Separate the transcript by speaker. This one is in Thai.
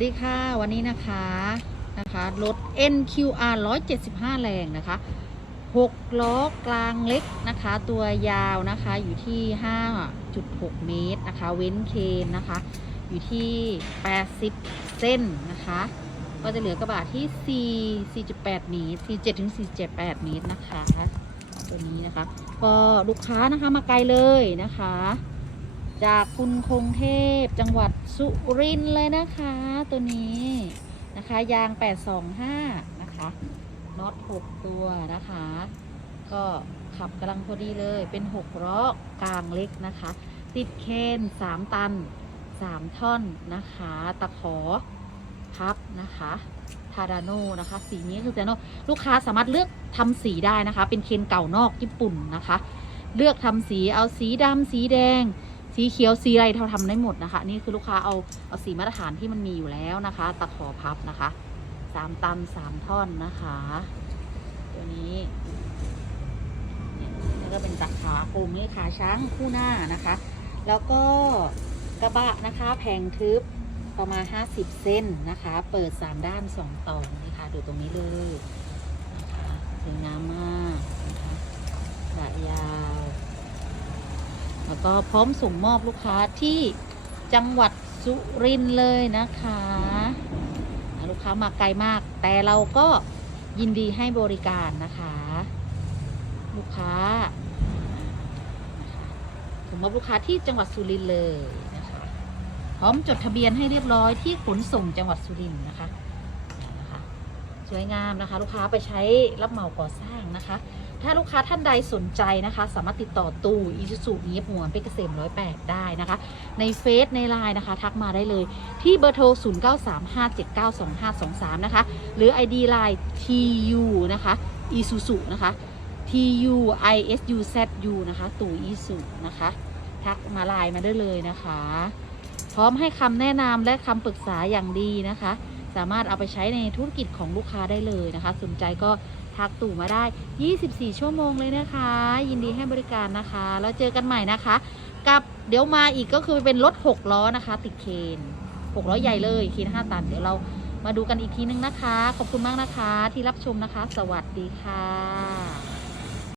Speaker 1: สวัสดีค่ะ วันนี้นะคะนะคะรถ NQR 175 แรงนะคะ 6 ล้อกลางเล็กนะคะ ตัวยาวนะคะอยู่ที่ 5.6 เมตรนะคะ เว้นเคนนะคะ อยู่ที่ 80 เส้นนะคะ ก็จะเหลือกระบะที่ 4 4.8 เมตร 47ถึง4.8 เมตรนะคะ ตัวนี้นะคะ ก็ลูกค้านะคะมาไกลเลยนะคะ จากคุณคงเทพจังหวัดสุรินทร์เลยนะคะ ตัวนี้นะคะ ยาง 825 นะคะน็อต6ตัวนะคะ ก็ขับกำลังพอดีเลยเป็น 6ล้อกลางเล็กนะคะ ติดเคน3 ตัน 3 ท่อนนะคะ ตะขอพับนะคะทาดาโนนะคะ สีนี้คือทาดาโนลูกค้าสามารถเลือกทำสีได้นะคะ เป็นเคนเก่านอกญี่ปุ่นนะคะ เลือกทำสีเอาสีดำสีแดง สีเขียวสีอะไรเราทำได้หมดนะคะ นี่คือลูกค้าเอาเอาสีมาตรฐานที่มันมีอยู่แล้วนะคะ ตะขอพับนะคะสามตันสามท่อนนะคะ ตัวนี้นี่ก็เป็นตะขาโคมนี่ขาช้างคู่หน้านะคะ แล้วก็กระบะนะคะแผงทึบประมาณ 50 เส้นนะคะ เปิด 3 ด้าน 2 ตอนี่ค่ะดูตรงนี้เลยนะคะสวยงามมากนะคะกระยาว ก็พร้อมส่งมอบลูกค้าที่จังหวัดสุรินทร์เลยนะคะ ลูกค้ามาไกลมาก แต่เราก็ยินดีให้บริการนะคะ ลูกค้าส่งมอบลูกค้าที่จังหวัดสุรินทร์เลยนะคะพร้อมจดทะเบียนให้เรียบร้อยที่ขนส่งจังหวัดสุรินทร์นะคะสวยงามนะคะ ลูกค้าไปใช้รับเหมาก่อสร้างนะคะ ถ้าลูกค้าท่านใดสนใจนะคะ สามารถติดต่อตู้อีซูซูนี้หัวเป็นเกษมร้อยแปดได้นะคะ ในเฟซในไลน์นะคะ ทักมาได้เลยที่เบอร์โทร 0935792523 นะคะ หรือ ID ไลน์ TU นะคะอีซูซูนะคะ TU ISUZU นะคะ ตู่อีซูนะคะ ทักมาไลน์มาได้เลยนะคะ พร้อมให้คำแนะนำและคำปรึกษาอย่างดีนะคะ สามารถเอาไปใช้ในธุรกิจของลูกค้าได้เลยนะคะ สนใจก็ทักตู่มาได้ 24 ชั่วโมงเลยนะคะ ยินดีให้บริการนะคะ แล้วเจอกันใหม่นะคะ กับเดี๋ยวมาอีกก็คือเป็นรถ 6 ล้อนะคะ ติดเคน6ล้อใหญ่เลยเคน5ตัน เดี๋ยวเรามาดูกันอีกทีนึงนะคะ ขอบคุณมากนะคะ ที่รับชมนะคะ สวัสดีค่ะ